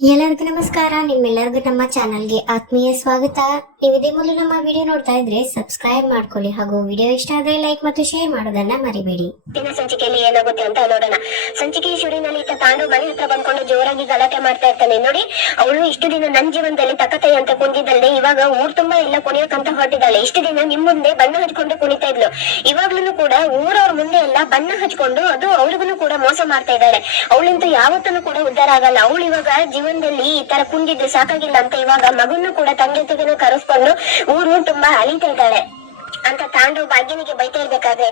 ಎಲ್ಲರಿಗೂ ನಮಸ್ಕಾರ. ನಿಮ್ಮೆಲ್ಲರಿಗೂ ನಮ್ಮ ಚಾನಲ್ಗೆ ಆತ್ಮೀಯ ಸ್ವಾಗತ. ನೀವು ಇದೇ ಮೊದಲು ನಮ್ಮ ವಿಡಿಯೋ ನೋಡ್ತಾ ಇದ್ರೆ ಸಬ್ಸ್ಕ್ರೈಬ್ ಮಾಡ್ಕೊಳ್ಳಿ ಹಾಗೂ ವಿಡಿಯೋ ಇಷ್ಟ ಆದ್ರೆ ಲೈಕ್ ಮತ್ತು ಶೇರ್ ಮಾಡೋದನ್ನ ಮರಿಬೇಡಿ. ದಿನ ಸಂಚಿಕೆಯಲ್ಲಿ ಏನಾಗುತ್ತೆ ಅಂತ ನೋಡೋಣ. ಸಂಚಿಕೆ ಶುರುವಿನಲ್ಲಿ ಇತ್ತ ತಾಂಡು ಮನೆ ಹತ್ರ ಬಂದ್ಕೊಂಡು ಜೋರಾಗಿ ಗಲಾಟೆ ಮಾಡ್ತಾ ಇರ್ತಾನೆ. ನೋಡಿ, ಅವಳು ಇಷ್ಟು ದಿನ ನನ್ನ ಜೀವನದಲ್ಲಿ ತಕ್ಕತೈ ಅಂತ ಕುಂದಿದ್ದಲ್ದೆ ಇವಾಗ ಊರ್ ತುಂಬಾ ಎಲ್ಲ ಕುಣಿಯೋಕಂತ ಹೊರಟಿದ್ದಾಳೆ. ಇಷ್ಟು ದಿನ ನಿಮ್ ಮುಂದೆ ಬಣ್ಣ ಹಚ್ಕೊಂಡು ಕುಣಿತಾ ಇದ್ಲು, ಇವಾಗ್ಲೂ ಕೂಡ ಊರವ್ರ ಮುಂದೆ ಎಲ್ಲ ಬಣ್ಣ ಹಚ್ಕೊಂಡು ಅದು ಅವ್ರಿಗೂ ಕೂಡ ಮೋಸ ಮಾಡ್ತಾ ಇದ್ದಾಳೆ. ಅವಳಂತೂ ಯಾವತ್ತೂ ಕೂಡ ಉದ್ಧಾರ ಆಗಲ್ಲ. ಅವಳು ಇವಾಗ ಜೀವನದಲ್ಲಿ ಈ ತರ ಕುಂದಿದ್ದು ಸಾಕಾಗಿಲ್ಲ ಅಂತ ಇವಾಗ ಮಗನ್ನು ಕೂಡ ತಂದೆ ಜೊತೆಗೆ ಕರೆಸ್ಕೊಂಡು ಊರು ತುಂಬಾ ಅಲಿತಾ ಇದ್ದಾಳೆ ಅಂತ ತಾಂಡು ಭಾಗ್ಯನಿಗೆ ಬೈತಾ ಇರ್ಬೇಕಾದ್ರೆ,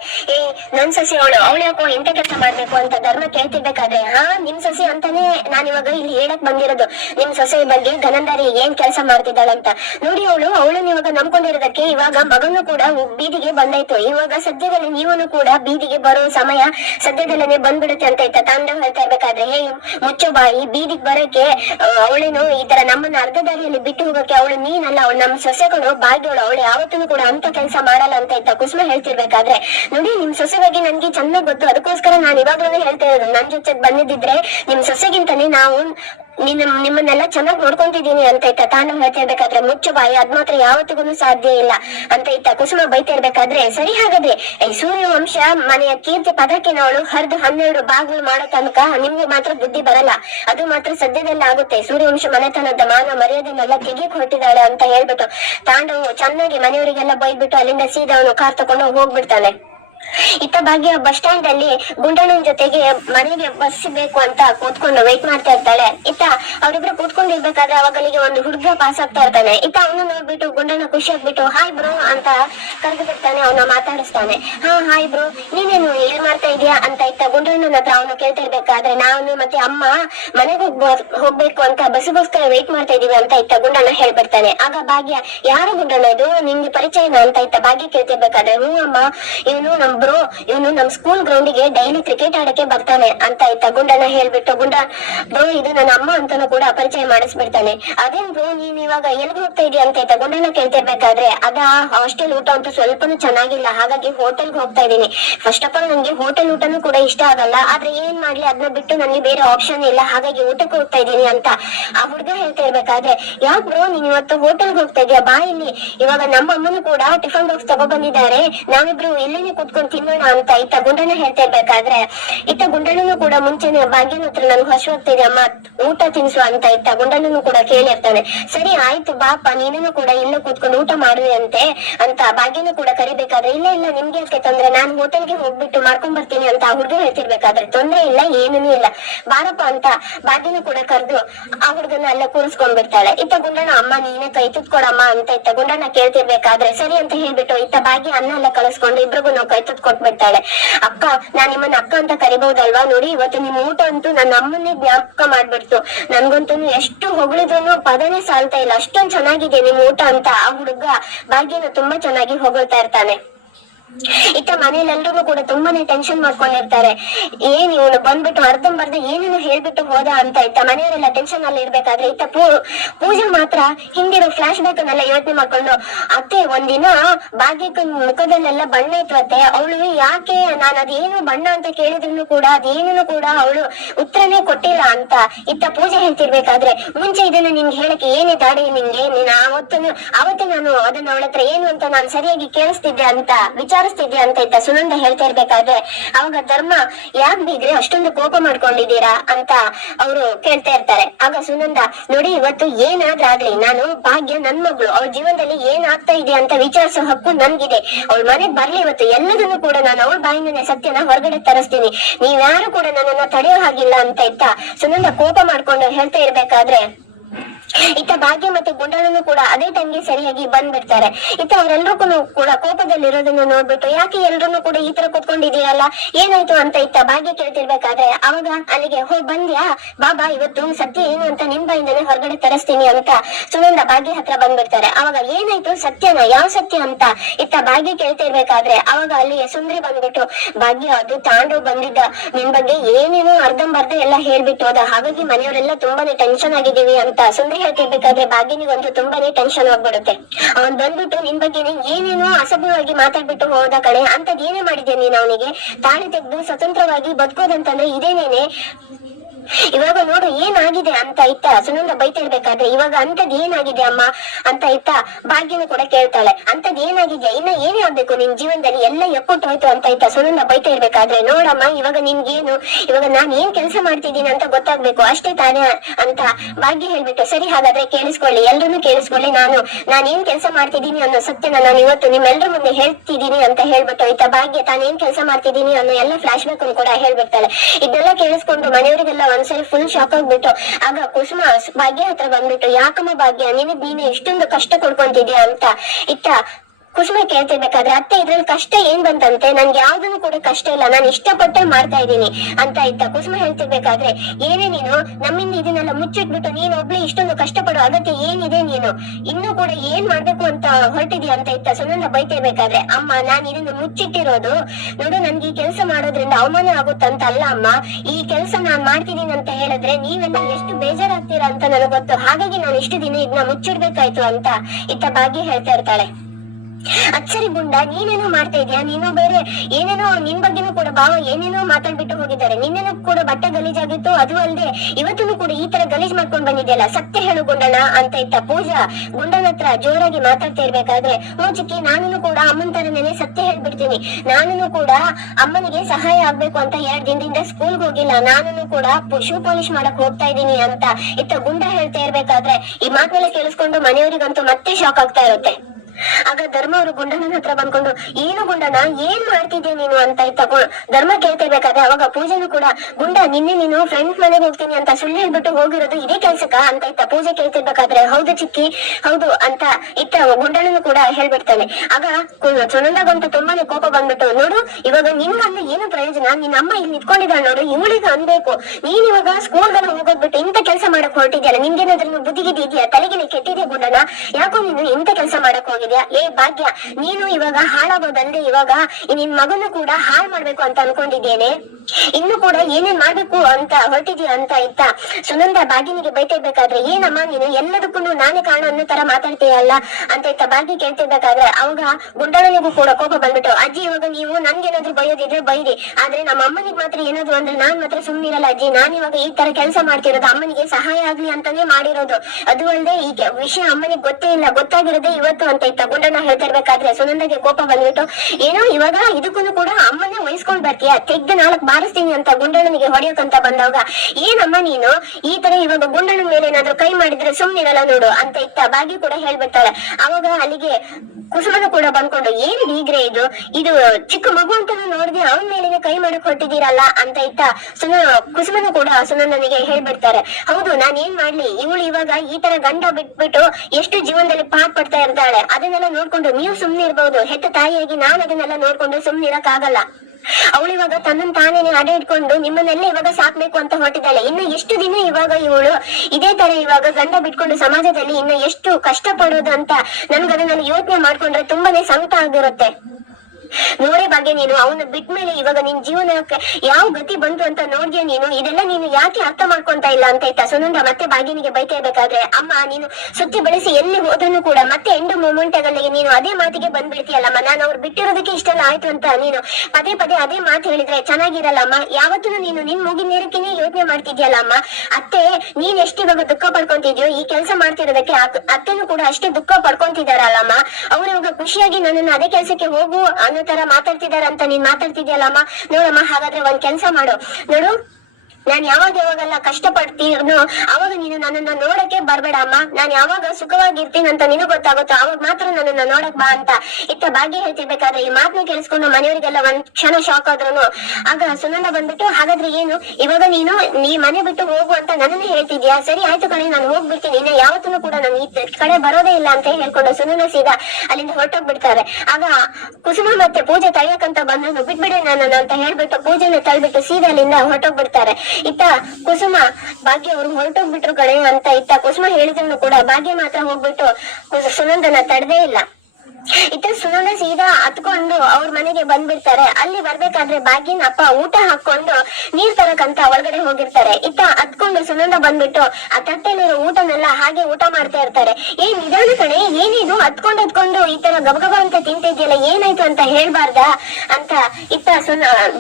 ನನ್ ಸಸಿ ಅವಳು ಯಾಕೋ ಎಂತ ಕೆಲಸ ಮಾಡ್ಬೇಕು ಅಂತ ಧರ್ಮ ಕೇಳ್ತಿರ್ಬೇಕಾದ್ರೆ, ನಿಮ್ ಸಸಿ ಅಂತಾನೆ ನಾನ್ ಇವಾಗ ಇಲ್ಲಿ ಹೇಳಕ್ ಬಂದಿರೋದು. ನಿಮ್ ಸೊಸೆ ಬಗ್ಗೆ ಗನಂದಾರಿ ಏನ್ ಕೆಲಸ ಮಾಡ್ತಿದ್ದಾಳಂತ ನೋಡಿ. ಅವಳನ್ನ ಇವಾಗ ನಂಬ್ಕೊಂಡಿರೋದಕ್ಕೆ ಇವಾಗ ಮಗನು ಕೂಡ ಬೀದಿಗೆ ಬಂದಾಯ್ತು. ಇವಾಗ ಸದ್ಯದಲ್ಲಿ ನೀವನು ಕೂಡ ಬೀದಿಗೆ ಬರೋ ಸಮಯ ಸದ್ಯದಲ್ಲೇ ಬಂದ್ಬಿಡುತ್ತೆ ಅಂತ ಇತ್ತ ತಾಂಡು ಹೇಳ್ತಾ ಇರ್ಬೇಕಾದ್ರೆ, ಮುಚ್ಚೋ ಬಾಯಿ, ಬೀದಿಗೆ ಬರಕ್ಕೆ ಅವಳೇನು ಈ ತರ ನಮ್ಮನ್ನ ಅರ್ಧ ದಾರಿಯಲ್ಲಿ ಬಿಟ್ಟು ಹೋಗಕ್ಕೆ ಅವಳು ನೀನಲ್ಲ, ಅವಳು ನಮ್ ಸೊಸೆಗಳು ಭಾಗ್ಯವಳು, ಅವಳು ಯಾವತ್ತೂ ಕೂಡ ಅಂತ ಕೆಲಸ ಮಾಡಲ್ಲ ಅಂತ ಇತ್ತ ಕುಸುಮ ಹೇಳ್ತಿರ್ಬೇಕಾದ್ರೆ, ನೋಡಿ ನಿಮ್ ಸೊಸೆ ಬಗ್ಗೆ ನನ್ಗೆ ಚೆನ್ನಾಗ್ ಗೊತ್ತು, ಅದಕ್ಕೋಸ್ಕರ ನಾನ್ ಇವಾಗ್ಲೂ ಹೇಳ್ತಾ ಇರೋದು, ನನ್ ಜೊತೆ ಬಂದಿದ್ರೆ ನಿಮ್ ಸೊಸೆಗಿಂತಾನೆ ನಾವು ನಿಮ್ಮನ್ನೆಲ್ಲ ಚೆನ್ನಾಗ್ ನೋಡ್ಕೊಂತಿದೀನಿ ಅಂತ ಇತ್ತ ತಾನು ಹೇಳ್ತಾ ಇರ್ಬೇಕಾದ್ರೆ, ಮುಚ್ಚು ಬಾಯಿ, ಅದ್ ಮಾತ್ರ ಯಾವತ್ತಿಗೂ ಸಾಧ್ಯ ಇಲ್ಲ ಅಂತ ಇತ್ತ ಕುಸುಮ ಬೈತಾ ಇರ್ಬೇಕಾದ್ರೆ, ಸರಿ ಹಾಗಾದ್ರೆ ಸೂರ್ಯವಂಶ ಮನೆಯ ಕೀರ್ತಿ ಪದಕ್ಕೆ ಅವಳು ಹರಿದು 12 ಬಾಗಿಲು ಮಾಡೋ ತನಕ ನಿಮ್ಗೆ ಮಾತ್ರ ಬುದ್ಧಿ ಬರಲ್ಲ. ಅದು ಮಾತ್ರ ಸದ್ಯದಲ್ಲಿ ಆಗುತ್ತೆ. ಸೂರ್ಯವಂಶ ಮನೆತನದ ಮಾನ ಮರ್ಯಾದೆನೆಲ್ಲ ತೆಗಿಯಕ್ ಹೊರಟಿದ್ದಾಳೆ ಅಂತ ಹೇಳ್ಬಿಟ್ಟು ತಾಂಡು ಚೆನ್ನಾಗಿ ಮನೆಯವರಿಗೆಲ್ಲ ಬೈದ್ಬಿಟ್ಟು ಅಲ್ಲಿಂದ ಸೀದಾ ಅವನು ಕಾರ್ ತಗೊಂಡು ಹೋಗ್ಬಿಡ್ತಾನೆ. ಇತ್ತ ಭಾಗ್ಯ ಬಸ್ ಸ್ಟ್ಯಾಂಡ್ ಅಲ್ಲಿ ಗುಂಡಣ್ಣನ ಜೊತೆಗೆ ಮನೆಗೆ ಬಸ್ ಬೇಕು ಅಂತ ಕೂತ್ಕೊಂಡು ವೇಟ್ ಮಾಡ್ತಾ ಇರ್ತಾಳೆ. ಇತ್ತ ಅವ್ರಿಬ್ರು ಕೂತ್ಕೊಂಡಿರ್ಬೇಕಾದ್ರೆ ಅವಾಗ ಅಲ್ಲಿಗೆ ಒಂದು ಹುಡುಗ ಪಾಸ್ ಆಗ್ತಾ ಇರ್ತಾನೆ. ಇತ್ತ ಅವನು ನೋಡ್ಬಿಟ್ಟು ಗುಂಡಣ್ಣ ಖುಷಿ ಆಗ್ಬಿಟ್ಟು ಹಾಯ್ ಬ್ರೋ ಅಂತ ಕರೆದು ಬಿಡ್ತಾನೆ, ಅವನ ಮಾತಾಡಿಸ್ತಾನೆ. ಹಾಯ್ ಬ್ರೋ, ನೀನೇನು ಏನ್ ಮಾಡ್ತಾ ಇದೀಯಾ ಅಂತ ಇತ್ತ ಗುಂಡಣ್ಣನ ಹತ್ರ ಅವನು ಕೇಳ್ತಾ ಇರ್ಬೇಕಾದ್ರೆ, ನಾನು ಮತ್ತೆ ಅಮ್ಮ ಮನೆಗೆ ಹೋಗ್ಬೇಕು ಅಂತ ಬಸ್ಗೋಸ್ಕರ ವೇಟ್ ಮಾಡ್ತಾ ಇದೀವಿ ಅಂತ ಇತ್ತ ಗುಂಡಣ್ಣ ಹೇಳ್ಬಿಡ್ತಾನೆ. ಆಗ ಭಾಗ್ಯ, ಯಾರು ಗುಂಡಣ್ಣ ಇದು, ನಿಮ್ಗೆ ಪರಿಚಯನ ಅಂತ ಇತ್ತ ಭಾಗ್ಯ ಕೇಳ್ತಿರ್ಬೇಕಾದ್ರೆ, ಅಮ್ಮ, ಇವನು ಇವನು ನಮ್ ಸ್ಕೂಲ್ ಗ್ರೌಂಡಿಗೆ ಡೈಲಿ ಕ್ರಿಕೆಟ್ ಆಡಕ್ಕೆ ಬರ್ತಾನೆ ಅಂತ ಇತ್ತ ಗುಂಡಣ್ಣ ಹೇಳ್ಬಿಟ್ಟು, ಬ್ರೋ ಇದು ನನ್ನ ಅಮ್ಮ ಅಂತಾನು ಕೂಡ ಪರಿಚಯ ಮಾಡಿಸ್ಬಿಡ್ತಾನೆ. ಅದೇನ್ ಬ್ರೋ, ನೀನ್ ಇವಾಗ ಎಲ್ಗೆ ಹೋಗ್ತಾ ಇದೀಯ ಅಂತ ಇತ್ತ ಗುಂಡಣ್ಣ ಕೇಳ್ತಿರ್ಬೇಕಾದ್ರೆ, ಹಾಸ್ಟೆಲ್ ಊಟ ಅಂತೂ ಸ್ವಲ್ಪನೂ ಚೆನ್ನಾಗಿಲ್ಲ, ಹಾಗಾಗಿ ಹೋಟೆಲ್ಗೆ ಹೋಗ್ತಾ ಇದೀನಿ. ಫಸ್ಟ್ ಆಫ್ ಆಲ್ ನನ್ಗೆ ಹೋಟೆಲ್ ಊಟನೂ ಕೂಡ ಇಷ್ಟ ಆಗಲ್ಲ, ಆದ್ರೆ ಏನ್ ಮಾಡ್ಲಿ, ಅದನ್ನ ಬಿಟ್ಟು ನನ್ಗೆ ಬೇರೆ ಆಪ್ಷನ್ ಇಲ್ಲ, ಹಾಗಾಗಿ ಊಟಕ್ಕೆ ಹೋಗ್ತಾ ಇದೀನಿ ಅಂತ ಆ ಹುಡುಗ ಹೇಳ್ತಾ ಇರ್ಬೇಕಾದ್ರೆ, ಯಾಕ್ ಬ್ರೋ ನೀನ್ ಇವತ್ತು ಹೋಟೆಲ್ಗೆ ಹೋಗ್ತಾ ಇದೀಯ, ಬಾ ಇಲ್ಲಿ, ಇವಾಗ ನಮ್ಮ ಅಮ್ಮನು ಕೂಡ ಟಿಫನ್ ಬಾಕ್ಸ್ ತಗೋ ಬಂದಿದ್ದಾರೆ, ನಾವಿಬ್ರು ಇಲ್ಲೇನೆ ಕುತ್ಕೊಂಡು ತಿನ್ನೋಣ ಅಂತ ಇತ್ತ ಗುಂಡಣ್ಣ ಹೇಳ್ತಾ ಇರ್ಬೇಕಾದ್ರೆ, ಇತ್ತ ಗುಂಡಣ್ಣನು ಕೂಡ ಮುಂಚೆನೆ ಭಾಗ್ಯನ ಹತ್ರ ನನ್ಗೆ ಹಸುವಾಗ್ತಿದೆ ಅಮ್ಮ, ಊಟ ತಿನ್ಸು ಅಂತ ಇತ್ತ ಗುಂಡಣ್ಣನು ಕೂಡ ಕೇಳಿರ್ತಾನೆ. ಸರಿ ಆಯ್ತು ಬಾಪ, ನೀನು ಕೂಡ ಇಲ್ಲೇ ಕೂತ್ಕೊಂಡು ಊಟ ಮಾಡುವೆ ಅಂತೆ ಅಂತ ಭಾಗ್ಯನು ಕೂಡ ಕರಿಬೇಕಾದ್ರೆ, ಇಲ್ಲ ನಿಮ್ಗೆ ಯಾಕೆ ತೊಂದ್ರೆ, ನಾನ್ ಹೋಟೆಲ್ಗೆ ಹೋಗ್ಬಿಟ್ಟು ಮಾಡ್ಕೊಂಡ್ ಬರ್ತೀನಿ ಅಂತ ಆ ಹುಡುಗ ಹೇಳ್ತಿರ್ಬೇಕಾದ್ರೆ, ತೊಂದ್ರೆ ಇಲ್ಲ ಏನೂ ಇಲ್ಲ ಬಾರಪ್ಪ ಅಂತ ಭಾಗ್ಯನು ಕೂಡ ಕರೆದು ಆ ಹುಡುಗನ ಅಲ್ಲ ಕೂರಿಸ್ಕೊಂಡ್ಬಿಡ್ತಾಳೆ. ಇತ್ತ ಗುಂಡಣ್ಣ, ಅಮ್ಮ ನೀನೇ ಕೈ ತುತ್ಕೊಡಮ್ಮ ಅಂತ ಇತ್ತ ಗುಂಡಣ್ಣ ಕೇಳ್ತಿರ್ಬೇಕಾದ್ರೆ, ಸರಿ ಅಂತ ಹೇಳ್ಬಿಟ್ಟು ಇತ್ತ ಭಾಗ್ಯ ಅನ್ನ ಎಲ್ಲ ಕಳಿಸ್ಕೊಂಡು ಇಬ್ರಿಗೂ ನಾವು ಕೈ ಕೊಟ್ಬಿಡ್ತಾಳೆ. ಅಕ್ಕ, ನಾನ್ ನಿಮ್ಮನ್ನ ಅಕ್ಕ ಅಂತ ಕರಿಬಹುದಲ್ವಾ, ನೋಡಿ ಇವತ್ತು ನಿಮ್ ಊಟ ಅಂತೂ ನನ್ನ ಅಮ್ಮನ್ನೇ ಜ್ಞಾಪಕ ಮಾಡ್ಬಿಡ್ತು, ನನ್ಗಂತೂ ಎಷ್ಟು ಹೊಗಳಿದ್ರು ಪದನೇ ಸಾಲ್ತಾ ಇಲ್ಲ, ಅಷ್ಟೊಂದ್ ಚೆನ್ನಾಗಿದೆ ನಿಮ್ ಊಟ ಅಂತ ಆ ಹುಡುಗ ಭಾಗ್ಯನ ತುಂಬಾ ಚೆನ್ನಾಗಿ ಹೊಗಳ್ತಾ ಇರ್ತಾನೆ. ಇತ್ತ ಮನೇಲೆಲ್ರೂ ಕೂಡ ತುಂಬಾನೇ ಟೆನ್ಷನ್ ಮಾಡ್ಕೊಂಡಿರ್ತಾರೆ, ಏನ್ ಇವನು ಬಂದ್ಬಿಟ್ಟು ಅರ್ಧಂಬರ್ಧ ಏನೇನು ಹೇಳ್ಬಿಟ್ಟು ಹೋದ ಅಂತ ಇತ್ತ ಮನೆಯವರೆಲ್ಲ ಟೆನ್ಷನ್ ಅಲ್ಲಿ ಇರ್ಬೇಕಾದ್ರೆ, ಇತ್ತ ಪೂಜೆ ಮಾತ್ರ ಹಿಂದಿರೋ ಫ್ಲಾಶ್ ಬ್ಯಾಕ್ ಅನ್ನೆಲ್ಲ ಯೋಚನೆ ಮಾಡ್ಕೊಂಡು, ಅತ್ತೆ ಒಂದಿನ ಭಾಗ್ಯಕ್ಕ ಮುಖದಲ್ಲೆಲ್ಲ ಬಣ್ಣ ಇತ್ತು, ಅವಳು ಯಾಕೆ ನಾನು ಅದೇನು ಬಣ್ಣ ಅಂತ ಕೇಳಿದ್ರು ಕೂಡ ಅದೇನು ಕೂಡ ಅವಳು ಉತ್ತರನೇ ಕೊಟ್ಟಿಲ್ಲ ಅಂತ ಇತ್ತ ಪೂಜೆ ಹೇಳ್ತಿರ್ಬೇಕಾದ್ರೆ, ಮುಂಚೆ ಇದನ್ನ ನಿಂಗೆ ಹೇಳಕ್ಕೆ ಏನೇ ತಾಡಿ ನಿಂಗೆ, ನೀನ್ ಅವತ್ತು ನಾನು ಅದನ್ನ ಅವಳ ಹತ್ರ ಏನು ಅಂತ ನಾನು ಸರಿಯಾಗಿ ಕೇಳಿಸ್ತಿದ್ದೆ ಅಂತ ವಿಚಾರಿಸ್ತಿದ್ದೆ ಅಂತ ಇತ್ತ ಸುನಂದ ಹೇಳ್ತಾ ಇರ್ಬೇಕಾದ್ರೆ, ಅವಾಗ ಧರ್ಮ, ಯಾಕ್ ಬೀಗ್ರೆ ಅಷ್ಟೊಂದು ಕೋಪ ಮಾಡ್ಕೊಂಡಿದ್ದೀರಾ ಅಂತ ಅವರು ಕೇಳ್ತಾ ಇರ್ತಾರೆ. ಆಗ ಸುನಂದ, ನೋಡಿ ಇವತ್ತು ಏನಾದ್ರಾಗ್ಲಿ ನಾನು ಭಾಗ್ಯ ನನ್ ಮಗಳು, ಅವಳ ಜೀವನದಲ್ಲಿ ಏನ್ ಆಗ್ತಾ ಇದೆ ಅಂತ ವಿಚಾರಿಸೋ ಹಕ್ಕು ನನ್ಗಿದೆ, ಅವಳ ಮನೆಗ್ ಬರ್ಲಿ ಇವತ್ತು ಎಲ್ಲದನ್ನು ಕೂಡ ನಾನು ಅವಳ ಬಾಯಿನೇ ಸತ್ಯನ ಹೊರಗಡೆ ತರಿಸ್ತೀನಿ, ನೀವ್ಯಾರು ಕೂಡ ನನ್ನನ್ನ ತಡೆಯೋ ಹಾಗಿಲ್ಲ ಅಂತ ಇತ್ತ ಸುನಂದ ಕೋಪ ಮಾಡ್ಕೊಂಡು ಹೇಳ್ತಾ ಇರ್ಬೇಕಾದ್ರೆ, ಇತ್ತ ಭಾಗ್ಯ ಮತ್ತೆ ಗುಂಡಣ್ಣನು ಕೂಡ ಅದೇ ಟೈಮ್ಗೆ ಸರಿಯಾಗಿ ಬಂದ್ಬಿಡ್ತಾರೆ. ಇತ್ತ ಅವರೆಲ್ರೂ ಕೂಡ ಕೋಪದಲ್ಲಿರೋದನ್ನ ನೋಡ್ಬಿಟ್ಟು, ಯಾಕೆ ಎಲ್ರು ಕೂಡ ಈ ತರ ಕೂತ್ಕೊಂಡಿದೀರಲ್ಲ, ಏನಾಯ್ತು ಅಂತ ಇತ್ತ ಭಾಗ್ಯ ಕೇಳ್ತಿರ್ಬೇಕಾದ್ರೆ, ಅವಾಗ ಅಲ್ಲಿಗೆ ಬಂದ್ಯಾ ಬಾಬಾ, ಇವತ್ತು ಸತ್ಯ ಏನು ಅಂತ ನಿಮ್ ಬಾಯಿಂದಾನೆ ಹೊರಗಡೆ ತರಿಸ್ತೀನಿ ಅಂತ ಸುನಂದ ಭಾಗ್ಯ ಹತ್ರ ಬಂದ್ಬಿಡ್ತಾರೆ. ಅವಾಗ ಏನಾಯ್ತು, ಸತ್ಯನ, ಯಾವ ಸತ್ಯ ಅಂತ ಇತ್ತ ಭಾಗ್ಯ ಕೇಳ್ತಿರ್ಬೇಕಾದ್ರೆ, ಅವಾಗ ಅಲ್ಲಿಗೆ ಸುಂದ್ರಿ ಬಂದ್ಬಿಟ್ಟು, ಭಾಗ್ಯ ಅದು ತಾಂಡು ಬಂದಿದ್ದ ನಿನ್ ಬಗ್ಗೆ ಏನೇನೋ ಅರ್ಧಂಬರ್ಧ ಎಲ್ಲ ಹೇಳ್ಬಿಟ್ಟು ಹೋದ, ಹಾಗಾಗಿ ಮನೆಯವರೆಲ್ಲ ತುಂಬಾನೇ ಟೆನ್ಷನ್ ಆಗಿದೀವಿ ಅಂತ ಸುಂದ್ರಿ ಹೇಳ್ತಿರ್ಬೇಕಾದ್ರೆ ಭಾಗ್ಯನಿಗಂತೂ ತುಂಬಾನೇ ಟೆನ್ಷನ್ ಆಗ್ಬಿಡುತ್ತೆ. ಅವನ್ ಬಂದ್ಬಿಟ್ಟು ನಿನ್ ಬಗ್ಗೆ ಏನೇನೋ ಅಸಭ್ಯವಾಗಿ ಮಾತಾಡ್ಬಿಟ್ಟು ಹೋದ ಕಡೆ, ಅಂತದ್ ಏನೇ ಮಾಡಿದ್ಯಾ ನೀನ್, ಅವನಿಗೆ ತಾಳಿ ತೆಗೆದು ಸ್ವತಂತ್ರವಾಗಿ ಬದುಕೋದಂತಂದ್ರೆ ಇದೇನೇನೆ, ಇವಾಗ ನೋಡು ಏನಾಗಿದೆ ಅಂತ ಇತ್ತ ಸುನಂದ ಬೈತಾ ಇರ್ಬೇಕಾದ್ರೆ ಇವಾಗ ಅಂತದ್ ಏನಾಗಿದೆ ಅಮ್ಮ ಅಂತ ಇತ್ತ ಭಾಗ್ಯನು ಕೂಡ ಕೇಳ್ತಾಳೆ. ಅಂತದ್ ಏನಾಗಿದೆ, ಇನ್ನ ಏನೇ ಆಗ್ಬೇಕು ನಿನ್ ಜೀವನದಲ್ಲಿ, ಎಲ್ಲ ಎಪ್ಪುಟ್ಟು ಹೋಯ್ತು ಅಂತ ಇತ್ತ ಸುನಂದ ಬೈತಾ ಇರ್ಬೇಕಾದ್ರೆ, ನೋಡಮ್ಮ ಇವಾಗ ನಿನ್ಗೇನು, ಇವಾಗ ನಾನ್ ಏನ್ ಕೆಲಸ ಮಾಡ್ತಿದ್ದೀನಿ ಅಂತ ಗೊತ್ತಾಗ್ಬೇಕು ಅಷ್ಟೇ ತಾನೇ ಅಂತ ಭಾಗ್ಯ ಹೇಳ್ಬಿಟ್ಟು, ಸರಿ ಹಾಗಾದ್ರೆ ಕೇಳಿಸ್ಕೊಳ್ಳಿ, ಎಲ್ರನ್ನೂ ಕೇಳಿಸ್ಕೊಳ್ಳಿ, ನಾನ್ ಏನ್ ಕೆಲಸ ಮಾಡ್ತಿದ್ದೀನಿ ಅನ್ನೋ ಸತ್ಯನ ನಾನು ಇವತ್ತು ನಿಮ್ಮೆಲ್ರ ಮುಂದೆ ಹೇಳ್ತಿದ್ದೀನಿ ಅಂತ ಹೇಳ್ಬಿಟ್ಟು ಇತ್ತ ಭಾಗ್ಯ ತಾನೇನ್ ಕೆಲಸ ಮಾಡ್ತಿದ್ದೀನಿ ಅನ್ನೋ ಎಲ್ಲ ಫ್ಲಾಶ್ ಬ್ಯಾಕ್ ಕೂಡ ಹೇಳ್ಬಿಡ್ತಾಳೆ. ಇದೆಲ್ಲ ಕೇಳಿಸ್ಕೊಂಡು ಮನೆಯವರಿಗೆಲ್ಲ ಒಂದ್ಸರಿ ಫುಲ್ ಶಾಕ್ ಆಗ್ಬಿಟ್ಟು, ಆಗ ಕುಸುಮ ಭಾಗ್ಯ ಹತ್ರ ಬಂದ್ಬಿಟ್ಟು, ಯಾಕಮ್ಮ ಭಾಗ್ಯ ನೀನು ಎಷ್ಟೊಂದು ಕಷ್ಟ ಕೊಡ್ಕೊಂತಿದ್ಯಾ ಅಂತ ಇತ್ತ ಕುಸುಮ ಕೇಳ್ತಿರ್ಬೇಕಾದ್ರೆ, ಅತ್ತೆ ಇದ್ರಲ್ಲಿ ಕಷ್ಟ ಏನ್ ಬಂತಂತೆ, ನನ್ಗೆ ಯಾವ್ದನ್ನು ಕೂಡ ಕಷ್ಟ ಇಲ್ಲ, ನಾನು ಇಷ್ಟಪಟ್ಟೆ ಮಾಡ್ತಾ ಇದ್ದೀನಿ ಅಂತ ಇತ್ತ ಕುಸುಮ ಹೇಳ್ತಿರ್ಬೇಕಾದ್ರೆ, ಏನೇ ನೀನು ನಮ್ಮಿಂದ ಇದನ್ನೆಲ್ಲ ಮುಚ್ಚಿಟ್ಬಿಟ್ಟು ನೀನ್ ಒಬ್ಳೆ ಇಷ್ಟೊಂದು ಕಷ್ಟಪಡೋ ಅಗತ್ಯ ಏನಿದೆ, ನೀನು ಇನ್ನೂ ಕೂಡ ಏನ್ ಮಾಡ್ಬೇಕು ಅಂತ ಹೊರಟಿದ್ಯಾ ಅಂತ ಇತ್ತ ಸುನಂದ ಬೈತಿರ್ಬೇಕಾದ್ರೆ, ಅಮ್ಮ ನಾನ್ ಇದನ್ನ ಮುಚ್ಚಿಟ್ಟಿರೋದು ನೋಡು, ನನ್ಗೆ ಈ ಕೆಲಸ ಮಾಡೋದ್ರಿಂದ ಅವಮಾನ ಆಗುತ್ತಂತ ಅಲ್ಲ ಅಮ್ಮ, ಈ ಕೆಲಸ ನಾನ್ ಮಾಡ್ತಿದ್ದೀನಿ ಅಂತ ಹೇಳಿದ್ರೆ ನೀವೆಲ್ಲ ಎಷ್ಟು ಬೇಜಾರಾಗ್ತೀರಾ ಅಂತ ನನಗೆ ಗೊತ್ತು, ಹಾಗಾಗಿ ನಾನು ಇಷ್ಟು ದಿನ ಇದನ್ನ ಮುಚ್ಚಿಡ್ಬೇಕಾಯ್ತು ಅಂತ ಇತ್ತ ಭಾಗ್ಯ ಹೇಳ್ತಾ ಇರ್ತಾಳೆ. ಅಚ್ಚರಿ ಗುಂಡ, ನೀನೇನೋ ಮಾಡ್ತಾ ಇದೀಯಾ, ನೀನು ಬೇರೆ ಏನೇನೋ ನಿನ್ ಬಗ್ಗೆನೂ ಕೂಡ ಭಾವ ಏನೇನೋ ಮಾತಾಡ್ಬಿಟ್ಟು ಹೋಗಿದ್ದಾರೆ, ನಿನ್ನೇನೋ ಕೂಡ ಬಟ್ಟೆ ಗಲೀಜಾಗಿತ್ತು, ಅದು ಅಲ್ಲದೆ ಇವತ್ತೂ ಕೂಡ ಈ ತರ ಗಲೀಜ್ ಮಾಡ್ಕೊಂಡ್ ಬಂದಿದ್ಯಲ್ಲ, ಸತ್ಯ ಹೇಳು ಗುಂಡಣ್ಣ ಅಂತ ಇತ್ತ ಪೂಜಾ ಗುಂಡನ ಹತ್ರ ಜೋರಾಗಿ ಮಾತಾಡ್ತಾ ಇರ್ಬೇಕಾದ್ರೆ, ಚಿಕ್ಕಿ ನಾನು ಕೂಡ ಅಮ್ಮನ ತರನೇನೆ ಸತ್ಯ ಹೇಳ್ಬಿಡ್ತೀನಿ, ನಾನು ಕೂಡ ಅಮ್ಮನಿಗೆ ಸಹಾಯ ಆಗ್ಬೇಕು ಅಂತ 2 ದಿನದಿಂದ ಸ್ಕೂಲ್ಗೆ ಹೋಗಿಲ್ಲ, ನಾನು ಕೂಡ ಶೂ ಪಾಲಿಶ್ ಮಾಡಕ್ ಹೋಗ್ತಾ ಇದೀನಿ ಅಂತ ಇತ್ತ ಗುಂಡ ಹೇಳ್ತಾ ಇರ್ಬೇಕಾದ್ರೆ, ಈ ಮಾತನ್ನೆಲ್ಲ ಕೇಳಿಸ್ಕೊಂಡು ಮನೆಯವರಿಗಂತೂ ಮತ್ತೆ ಶಾಕ್ ಆಗ್ತಾ ಇರುತ್ತೆ. ಆಗ ಧರ್ಮ ಅವರು ಗುಂಡನ ಹತ್ರ ಬಂದ್ಕೊಂಡು, ಏನು ಗುಂಡಣ್ಣ ಏನ್ ಮಾಡ್ತಿದ್ದೆ ನೀನು ಅಂತ ಇತ್ತ ಧರ್ಮ ಕೇಳ್ತಿರ್ಬೇಕಾದ್ರೆ, ಅವಾಗ ಪೂಜೆನು ಕೂಡ, ಗುಂಡ ನಿನ್ನೆ ನೀನು ಫ್ರೆಂಡ್ಸ್ ಮನೆಗೆ ಹೋಗ್ತೀನಿ ಅಂತ ಸುಳ್ಳು ಹೇಳ್ಬಿಟ್ಟು ಹೋಗಿರೋದು ಇದೇ ಕೆಲ್ಸಕ್ಕ ಅಂತ ಇತ್ತ ಪೂಜೆ ಕೇಳ್ತಿರ್ಬೇಕಾದ್ರೆ, ಹೌದು ಚಿಕ್ಕಿ ಹೌದು ಅಂತ ಇತ್ತ ಗುಂಡಣ್ಣನು ಕೂಡ ಹೇಳ್ಬಿಡ್ತಾನೆ. ಆಗ ಸುನಂದಾಗಂತೂ ತುಂಬಾನೇ ಕೋಪ ಬಂದ್ಬಿಟ್ಟು, ನೋಡು ಇವಾಗ ನಿನ್ಗಂದ್ರೆ ಏನು ಪ್ರಯೋಜನ, ನಿನ್ನ ಅಮ್ಮ ಇಲ್ಲಿ ನಿಂತ್ಕೊಂಡಿದ್ದಾಳೆ ನೋಡು, ಇವಳಿಗೆ ಅನ್ಬೇಕು, ನೀನ್ ಇವಾಗ ಸ್ಕೂಲ್ಗೆಲ್ಲ ಹೋಗೋದ್ಬಿಟ್ಟು ಇಂತ ಕೆಲಸ ಮಾಡಕ್ ಹೊರಟಿದ್ಯಲ್ಲ, ನಿನ್ಗೇನಾದ್ರೂ ಬುದ್ಧಿಗಿದ್ದಿ ಇದೆಯಾ, ತಲೆಗೆ ಕೆಟ್ಟಿದ್ಯಾ ಗುಂಡಣ್ಣ, ಯಾಕೋ ನೀನು ಇಂತ ಕೆಲಸ ಮಾಡಕ್ ಹೋಗಿದ್ಯಾ, ಏ ಭಾಗ್ಯ ನೀನು ಇವಾಗ ಹಾಳಾಗೋದಲ್ದೆ ಇವಾಗ ನಿನ್ ಮಗನು ಕೂಡ ಹಾಳ್ ಮಾಡ್ಬೇಕು ಅಂತ ಅನ್ಕೊಂಡಿದ್ದೇನೆ, ಇನ್ನು ಕೂಡ ಏನೇನ್ ಮಾಡ್ಬೇಕು ಅಂತ ಹೊರಟಿದ್ಯಾ ಅಂತ ಇತ್ತ ಸುನಂದ ಭಾಗ್ಯನಿಗೆ ಬೈತಾ ಇರ್ಬೇಕಾದ್ರೆ, ಏನಮ್ಮ ನೀನು ಎಲ್ಲದಕ್ಕೂ ನಾನೇ ಕಾರಣ ಅನ್ನೋ ತರ ಮಾತಾಡ್ತೀಯಲ್ಲ ಅಂತ ಇತ್ತ ಭಾಗ್ಯ ಕೇಳ್ತಿರ್ಬೇಕಾದ್ರೆ, ಅವಾಗ ಗುಂಡಣ್ಣನಿಗೂ ಕೂಡ ಕೋಪ ಬಂದ್ಬಿಟ್ಟು, ಅಜ್ಜಿ ಇವಾಗ ನೀವು ನನ್ಗೇನಾದ್ರು ಬೈಯೋದಿದ್ರೆ ಬೈರಿ, ಆದ್ರೆ ನಮ್ಮ ಅಮ್ಮನಿಗೆ ಮಾತ್ರ ಏನಾದ್ರು ಅಂದ್ರೆ ನಾನ್ ಮಾತ್ರ ಸುಮ್ನಿರಲ್ಲ ಅಜ್ಜಿ, ನಾನ್ ಇವಾಗ ಈ ತರ ಕೆಲಸ ಮಾಡ್ತಿರೋದು ಅಮ್ಮನಿಗೆ ಸಹಾಯ ಆಗ್ಲಿ ಅಂತಾನೆ ಮಾಡಿರೋದು, ಅದು ಅಲ್ಲದೆ ಈ ವಿಷಯ ಅಮ್ಮನಿಗೆ ಗೊತ್ತೇ ಇಲ್ಲ, ಗೊತ್ತಾಗಿರೋದೇ ಇವತ್ತು ಅಂತ ಇತ್ತ ಗುಂಡಣ್ಣ ಹೇಳ್ತಾ ಇರ್ಬೇಕಾದ್ರೆ ಸುನಂದಗೆ ಕೋಪ ಬಂದ್ಬಿಟ್ಟು, ಏನೋ ಇವಾಗ ಇದಕ್ಕೂ ಕೂಡ ಅಮ್ಮನೇ ವಹಿಸ್ಕೊಂಡ್ ಬರ್ತೀಯ, ತೆಗ್ದು 4 ಬಾರಿಸ್ತೀನಿ ಅಂತ ಗುಂಡಣ್ಣನಿಗೆ ಹೊಡೆಯೋಕಂತ ಬಂದಾಗ, ಏನಮ್ಮ ನೀನು ಈ ತರ ಇವಾಗ ಗುಂಡಣ್ಣ ಮೇಲೆ ಏನಾದ್ರು ಕೈ ಮಾಡಿದ್ರೆ ಸುಮ್ನಿರಲ್ಲ ನೋಡು ಅಂತ ಇತ್ತ ಭಾಗ್ಯ ಕೂಡ ಹೇಳ್ಬಿಡ್ತಾಳೆ. ಅವಾಗ ಅಲ್ಲಿಗೆ ಕುಸುಮನು ಕೂಡ ಬಂದ್ಕೊಂಡು, ಏನ್ ಹೀಗ್ರೆ ಇದು ಚಿಕ್ಕ ಮಗು ಅಂತ ನೋಡಿದ್ರೆ ಅವನ ಮೇಲೆ ಕೈ ಮಾಡಕ್ ಹೊರಟಿದ್ದೀರಲ್ಲ ಅಂತ ಇತ್ತ ಕುಸುಮನು ಕೂಡ ಸುನಂದನಿಗೆ ಹೇಳ್ಬಿಡ್ತಾರೆ. ಹೌದು ನಾನ್ ಏನ್ ಮಾಡ್ಲಿ, ಇವಳು ಇವಾಗ ಈ ತರ ಗಂಡ ಬಿಟ್ಬಿಟ್ಟು ಎಷ್ಟು ಜೀವನದಲ್ಲಿ ಪಾಠ ಪಡ್ತಾ ಇರ್ತಾಳೆ, ಅದನ್ನೆಲ್ಲ ನೋಡ್ಕೊಂಡು ನೀವು ಸುಮ್ನೆ ಇರ್ಬಹುದು, ಹೆತ್ತ ತಾಯಿಯಾಗಿ ನಾನ್ ಅದನ್ನೆಲ್ಲ ನೋಡ್ಕೊಂಡು ಸುಮ್ನೆ ಇರಕ್ ಆಗಲ್ಲ, ಅವಳು ಇವಾಗ ತನ್ನನ್ ತಾನೇನೆ ಅಡ ಇಟ್ಕೊಂಡು ನಿಮ್ಮನ್ನೆಲ್ಲ ಇವಾಗ ಸಾಕ್ಬೇಕು ಅಂತ ಹೊರಟಿದ್ದಾಳೆ, ಇನ್ನು ಎಷ್ಟು ದಿನ ಇವಾಗ ಇವಳು ಇದೇ ತರ ಇವಾಗ ಗಂಡ ಬಿಟ್ಕೊಂಡು ಸಮಾಜದಲ್ಲಿ ಇನ್ನು ಎಷ್ಟು ಕಷ್ಟ ಪಡೋದು ಅಂತ ನನ್ಗದನ್ನೆಲ್ಲ ಯೋಚನೆ ಮಾಡ್ಕೊಂಡ್ರೆ ತುಂಬಾನೇ ಸಂಕಟ ಆಗಿರುತ್ತೆ. ನೋಡೇ ಭಾಗ್ಯ ನೀನು ಅವನ್ನ ಬಿಟ್ಮೇಲೆ ಇವಾಗ ನಿನ್ ಜೀವನಕ್ಕೆ ಯಾವ ಗತಿ ಬಂತು ಅಂತ ನೋಡ್ದ್ಯಾ ನೀನು, ಇದೆಲ್ಲ ನೀನು ಯಾಕೆ ಅರ್ಥ ಮಾಡ್ಕೊಂತ ಇಲ್ಲ ಅಂತ ಇತ್ತ ಸುನಂದ ಮತ್ತೆ ಭಾಗ್ಯನಿಗೆ ಬೈತಾ ಇರ್ಬೇಕಾದ್ರೆ, ಅಮ್ಮ ನೀನು ಸುತ್ತಿ ಬಳಸಿ ಎಲ್ಲಿ ಹೋದ್ರೂ ಕೂಡ ಮತ್ತೆ ಎಂಡು ಮೂಮೆಂಟ್ ಆಗಲ್ಲಿಗೆ ನೀನು ಅದೇ ಮಾತಿಗೆ ಬಂದ್ಬಿಡ್ತೀಯಲ್ಲಮ್ಮ, ನಾನು ಅವ್ರು ಬಿಟ್ಟಿರೋದಕ್ಕೆ ಇಷ್ಟೆಲ್ಲ ಆಯ್ತು ಅಂತ ನೀನು ಪದೇ ಪದೇ ಅದೇ ಮಾತು ಹೇಳಿದ್ರೆ ಚೆನ್ನಾಗಿರಲ್ಲಮ್ಮ, ಯಾವತ್ತೂ ನೀನು ನಿನ್ ಮುಗಿನ ನೇರಕ್ಕೆನೆ ಯೋಚನೆ ಮಾಡ್ತಿದ್ಯಲ್ಲ ಅಮ್ಮ, ಅತ್ತೆ ನೀನ್ ಎಷ್ಟು ಇವಾಗ ದುಃಖ ಪಡ್ಕೊಂತಿದ್ಯೋ ಈ ಕೆಲಸ ಮಾಡ್ತಿರೋದಕ್ಕೆ ಅತ್ತೆನೂ ಕೂಡ ಅಷ್ಟೇ ದುಃಖ ಪಡ್ಕೊಂತಿದಾರಲ್ಲಮ್ಮ, ಅವ್ರು ಇವಾಗ ಖುಷಿಯಾಗಿ ನನ್ನನ್ನು ಅದೇ ಕೆಲ್ಸಕ್ಕೆ ಹೋಗು ಅನ್ನೋ ತರ ಮಾತಾಡ್ತಿದಾರ ಅಂತ ನೀನ್ ಮಾತಾಡ್ತಿದ್ಯಲ್ಲಮ್ಮ, ನೋಡಮ್ಮ ಹಾಗಾದ್ರೆ ಒಂದ್ ಕೆಲ್ಸ ಮಾಡು, ನೋಡು ನಾನ್ ಯಾವಾಗೆಲ್ಲ ಕಷ್ಟ ಪಡ್ತೀನೋ ಅವಾಗ ನೀನು ನನ್ನನ್ನ ನೋಡಕ್ಕೆ ಬರ್ಬೇಡ ಅಮ್ಮ, ನಾನ್ ಯಾವಾಗ ಸುಖವಾಗಿರ್ತೀನಿ ಅಂತ ನಿನಗ್ ಗೊತ್ತಾಗುತ್ತೋ ಅವಾಗ ಮಾತ್ರ ನನ್ನನ್ನ ನೋಡಕ್ ಬಾ ಅಂತ ಇತ್ತ ಭಾಗ್ಯ ಹೇಳ್ತಿರ್ಬೇಕಾದ್ರೆ, ಈ ಮಾತನ್ನ ಕೇಳಿಸ್ಕೊಂಡು ಮನೆಯವರಿಗೆಲ್ಲ ಒಂದ್ ಕ್ಷಣ ಶಾಕ್ ಆದ್ರೂ ಆಗ ಸುನಂದ ಬಂದ್ಬಿಟ್ಟು, ಹಾಗಾದ್ರೆ ಏನು ಇವಾಗ ನೀ ಮನೆ ಬಿಟ್ಟು ಹೋಗು ಅಂತ ನನ್ನನ್ನೇ ಹೇಳ್ತಿದ್ಯಾ, ಸರಿ ಆಯ್ತು ಕಣೆ ನಾನು ಹೋಗ್ಬಿಡ್ತೀನಿ, ಇನ್ನ ಯಾವತ್ತೂ ಕೂಡ ನಾನು ಈ ಕಡೆ ಬರೋದೇ ಇಲ್ಲ ಅಂತ ಹೇಳ್ಕೊಂಡು ಸುನಂದ ಸೀದಾ ಅಲ್ಲಿಂದ ಹೊರಟೋಗ್ಬಿಡ್ತಾರೆ. ಆಗ ಕುಸುಮ ಮತ್ತೆ ಪೂಜೆ ತಳಿಯಕಂತ ಬಂದ್ರು, ಬಿಟ್ಬಿಡೆ ನನ್ನನ್ನು ಅಂತ ಹೇಳ್ಬಿಟ್ಟು ಪೂಜೆನ ತಳ್ಬಿಟ್ಟು ಸೀದಾ ಅಲ್ಲಿಂದ ಹೊರಟೋಗ್ಬಿಡ್ತಾರೆ. ಇತ್ತ ಕುಸುಮ ಭಾಗ್ಯ ಅವ್ರು ಹೊರಟೋಗ್ಬಿಟ್ರು ಕಣೆ ಅಂತ ಇತ್ತ ಕುಸುಮ ಹೇಳಿದ್ರು ಕೂಡ ಭಾಗ್ಯ ಮಾತ್ರ ಹೋಗ್ಬಿಟ್ಟು ಸುನಂದನ ತಡದೇ ಇಲ್ಲ. ಇತ್ತ ಸುನಂದ ಸೀದಾ ಹತ್ಕೊಂಡು ಅವ್ರ ಮನೆಗೆ ಬಂದ್ಬಿಡ್ತಾರೆ. ಅಲ್ಲಿ ಬರ್ಬೇಕಾದ್ರೆ ಭಾಗ್ಯನ ಅಪ್ಪ ಊಟ ಹಾಕೊಂಡು ನೀರ್ ತರಕಂತ ಒಳಗಡೆ ಹೋಗಿರ್ತಾರೆ. ಇತ್ತ ಹತ್ಕೊಂಡು ಸುನಂದ ಬಂದ್ಬಿಟ್ಟು ಆ ತಟ್ಟೆಲಿರೋ ಊಟನೆಲ್ಲ ಹಾಗೆ ಊಟ ಮಾಡ್ತಾ ಇರ್ತಾರೆ. ನಿಧಾನ ಕಣೆ, ಏನಿದು ಹತ್ಕೊಂಡು ಈ ತರ ಗಬಗಬ ಅಂತ ತಿಂತಿದ್ಯಲ್ಲ, ಏನಾಯ್ತು ಅಂತ ಹೇಳ್ಬಾರ್ದಾ ಅಂತ ಇತ್ತ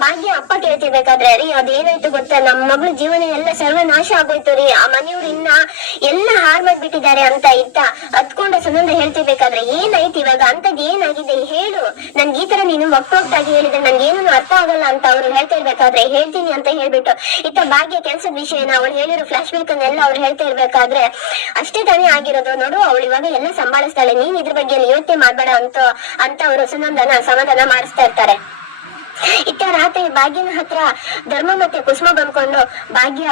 ಭಾಗ್ಯ ಅಪ್ಪ ಕೇಳ್ತಿರ್ಬೇಕಾದ್ರೆ, ರೀ ಅದೇನಾಯ್ತು ಗೊತ್ತಾ, ನಮ್ ಮಗಳು ಜೀವನ ಎಲ್ಲ ಸರ್ವನಾಶ ಆಗೋಯ್ತು ರೀ, ಆ ಮನೆಯವ್ರು ಇನ್ನ ಎಲ್ಲ ಹಾಳ್ ಮಾಡ್ಬಿಟ್ಟಿದ್ದಾರೆ ಅಂತ ಇತ್ತ ಹತ್ಕೊಂಡು ಸುನಂದ ಹೇಳ್ತಿರ್ಬೇಕಾದ್ರೆ, ಏನಾಯ್ತು ಇವಾಗ, ಅಂತದ್ ಏನಾಗಿದೆ ಹೇಳು, ನನ್ಗೆ ಈ ತರ ನೀನು ಒಟ್ಟೊಟ್ಟಾಗಿ ಹೇಳಿದ್ರೆ ನನ್ಗೆ ಏನೂ ಅರ್ಥ ಆಗಲ್ಲ ಅಂತ ಅವ್ರು ಹೇಳ್ತಾ ಇರ್ಬೇಕಾದ್ರೆ, ಹೇಳ್ತೀನಿ ಅಂತ ಹೇಳ್ಬಿಟ್ಟು ಇತ್ತ ಭಾಗ್ಯ ಕೆಲ್ಸದ ವಿಷಯನ ಅವ್ಳು ಹೇಳಿರೋ ಫ್ಲಾಶ್ ಬ್ಯಾಕ್ ಅನ್ನೆಲ್ಲ ಅವ್ರು ಹೇಳ್ತಾ ಇರ್ಬೇಕಾದ್ರೆ, ಅಷ್ಟೇ ತಾನೇ ಆಗಿರೋದು ನೋಡು, ಅವಳು ಇವಾಗ ಎಲ್ಲ ಸಂಭಾಳಿಸ್ತಾಳೆ, ನೀನ್ ಇದ್ರ ಬಗ್ಗೆ ಯೋಚನೆ ಮಾಡ್ಬೇಡ ಅಂತ ಅವರು ಸುನಂದನ ಸಮಾಧಾನ ಮಾಡಿಸ್ತಾ ಇರ್ತಾರೆ. ಇತ್ತ ರಾತ್ರಿ ಭಾಗ್ಯನ ಹತ್ರ ಧರ್ಮ ಮತ್ತೆ ಕುಸುಮ ಬಂದ್ಕೊಂಡು ಭಾಗ್ಯ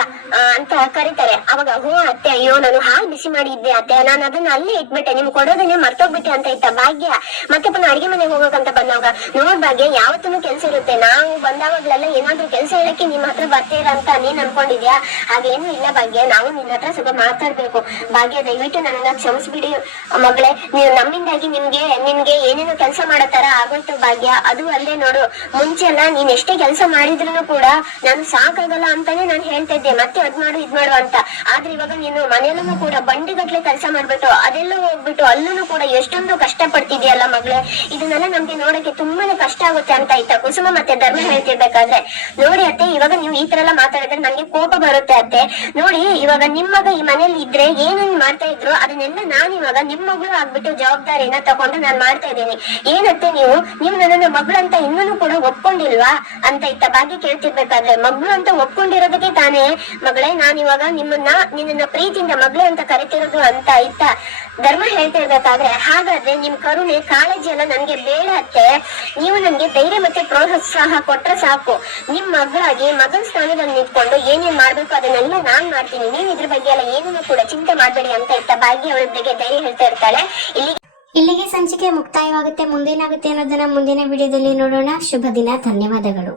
ಅಂತ ಕರೀತಾರೆ. ಅವಾಗ ಹೋ ಅತ್ತೆ, ಅಯ್ಯೋ ನಾನು ಹಾಲು ಬಿಸಿ ಮಾಡಿದ್ದೆ ಅತ್ತೆ, ನಾನು ಅದನ್ನ ಅಲ್ಲೇ ಇಟ್ಬಿಟ್ಟೆ, ನಿಮ್ ಕೊಡೋದನ್ನೇ ಮರ್ತೋಗ್ಬಿಟ್ಟೆ ಅಂತ ಇತ್ತ ಭಾಗ್ಯ. ಮತ್ತೆ ಪುನಃ ಅಡಿಗೆ ಮನೆಗೆ ಹೋಗೋಕಂತ ಬಂದಾಗ, ನೋಡ್ ಭಾಗ್ಯ ಯಾವತ್ತೂ ಕೆಲ್ಸ ಇರುತ್ತೆ, ನಾವು ಬಂದಾವಾಗ್ಲೆಲ್ಲ ಏನಾದ್ರೂ ಕೆಲ್ಸ ಹೇಳಕ್ಕೆ ನಿಮ್ ಹತ್ರ ಬರ್ತೀರ ಅಂತ ನೀನ್ ಅನ್ಕೊಂಡಿದ್ಯಾ, ಹಾಗೇನು ಇಲ್ಲ ಭಾಗ್ಯ, ನಾವು ನಿನ್ನ ಹತ್ರ ಸ್ವಲ್ಪ ಮಾತಾಡ್ಬೇಕು. ಭಾಗ್ಯ ದಯವಿಟ್ಟು ನನ್ನ ಕ್ಷಮಿಸ್ಬಿಡಿ ಮಗಳೇ, ನೀವು ನಮ್ಮಿಂದಾಗಿ ನಿಮ್ಗೆ ಏನೇನೋ ಕೆಲಸ ಮಾಡೋ ತರ ಆಗೋಯ್ತು ಭಾಗ್ಯ. ಅದು ಅಲ್ಲದೆ ನೋಡು, ಮುಂಚೆ ಎಲ್ಲ ನೀನ್ ಎಷ್ಟೇ ಕೆಲಸ ಮಾಡಿದ್ರು ಕೂಡ ನಾನು ಸಾಕಾಗಲ್ಲ ಅಂತಾನೆ ನಾನು ಹೇಳ್ತಾ ಇದ್ದೆ, ಮತ್ತೆ ಅದ್ ಮಾಡು ಇದ್ ಮಾಡು ಅಂತ. ಆದ್ರೆ ಇವಾಗ ನೀನು ಮನೆಯಲ್ಲೂ ಕೂಡ ಬಂಡಿಗಟ್ಲೆ ಕೆಲಸ ಮಾಡ್ಬಿಟ್ಟು ಅದೆಲ್ಲ ಹೋಗ್ಬಿಟ್ಟು ಅಲ್ಲೂ ಕೂಡ ಎಷ್ಟೊಂದು ಕಷ್ಟ ಪಡ್ತಿದ್ಯಲ್ಲ ಮಗಳೇ, ಇದನ್ನೆಲ್ಲ ನಮ್ಗೆ ನೋಡಕ್ಕೆ ತುಂಬಾನೇ ಕಷ್ಟ ಆಗುತ್ತೆ ಅಂತ ಇತ್ತ ಕುಸುಮ ಮತ್ತೆ ಧರ್ಮ ಹೇಳ್ತಿರ್ಬೇಕಾದ್ರೆ, ನೋಡಿ ಅತ್ತೆ ಇವಾಗ ನೀವು ಈ ತರ ಎಲ್ಲ ಮಾತಾಡಿದ್ರೆ ನಂಗೆ ಕೋಪ ಬರುತ್ತೆ ಅತ್ತೆ. ನೋಡಿ ಇವಾಗ ನಿಮ್ ಮಗ ಈ ಮನೇಲಿ ಇದ್ರೆ ಏನೇನ್ ಮಾಡ್ತಾ ಇದ್ರು ಅದನ್ನೆಲ್ಲ ನಾನ್ ಇವಾಗ ನಿಮ್ ಮಗಳು ಆಗ್ಬಿಟ್ಟು ಜವಾಬ್ದಾರಿನ ತಗೊಂಡು ನಾನ್ ಮಾಡ್ತಾ ಇದ್ದೀನಿ. ಏನತ್ತೆ ನೀವು ನನ್ನನ್ನ ಮಗಳು ಅಂತ ಇನ್ನೂ ಕೂಡ ಒಪ್ಕೊಂಡಿಲ್ವಾ ಅಂತ ಇತ್ತ ಭಾಗ್ಯ ಕೇಳ್ತಿರ್ಬೇಕಾದ್ರೆ, ಮಗಳು ಅಂತ ಒಪ್ಕೊಂಡಿರೋದಕ್ಕೆ ತಾನೇ ಮಗಳೇ ನಾನು ಇವಾಗ ನಿನ್ನ ಪ್ರೀತಿಯಿಂದ ಮಗಳು ಅಂತ ಕರಿತಿರೋದು ಅಂತ ಇತ್ತ ಧರ್ಮ ಹೇಳ್ತಿರ್ಬೇಕಾದ್ರೆ, ಹಾಗಾದ್ರೆ ನಿಮ್ ಕರುಣೆ ಕಾಳಜಿ ಎಲ್ಲ ನನ್ಗೆ ಬೇಡ ಅತ್ತೆ, ನೀವು ನನ್ಗೆ ಧೈರ್ಯ ಮತ್ತೆ ಪ್ರೋತ್ಸಾಹ ಕೊಟ್ರೆ ಸಾಕು. ನಿಮ್ ಮಗಳಾಗಿ ಮಗನ ಸ್ಥಾನದಲ್ಲಿ ನಿಂತ್ಕೊಂಡು ಏನೇನ್ ಮಾಡ್ಬೇಕು ಅದನ್ನೆಲ್ಲ ನಾನ್ ಮಾಡ್ತೀನಿ, ನೀವ್ ಇದ್ರ ಬಗ್ಗೆ ಎಲ್ಲ ಏನನ್ನು ಕೂಡ ಚಿಂತೆ ಮಾಡ್ಬೇಡಿ ಅಂತ ಇತ್ತ ಭಾಗ್ಯ ಅವಳಿಗೆ ಧೈರ್ಯ ಹೇಳ್ತಾ ಇರ್ತಾಳೆ. ಇಲ್ಲಿಗೆ ಸಂಚಿಕೆ ಮುಕ್ತಾಯವಾಗುತ್ತೆ. ಮುಂದೇನಾಗುತ್ತೆ ಅನ್ನೋದನ್ನ ಮುಂದಿನ ವಿಡಿಯೋದಲ್ಲಿ ನೋಡೋಣ. ಶುಭ ದಿನ. ಧನ್ಯವಾದಗಳು.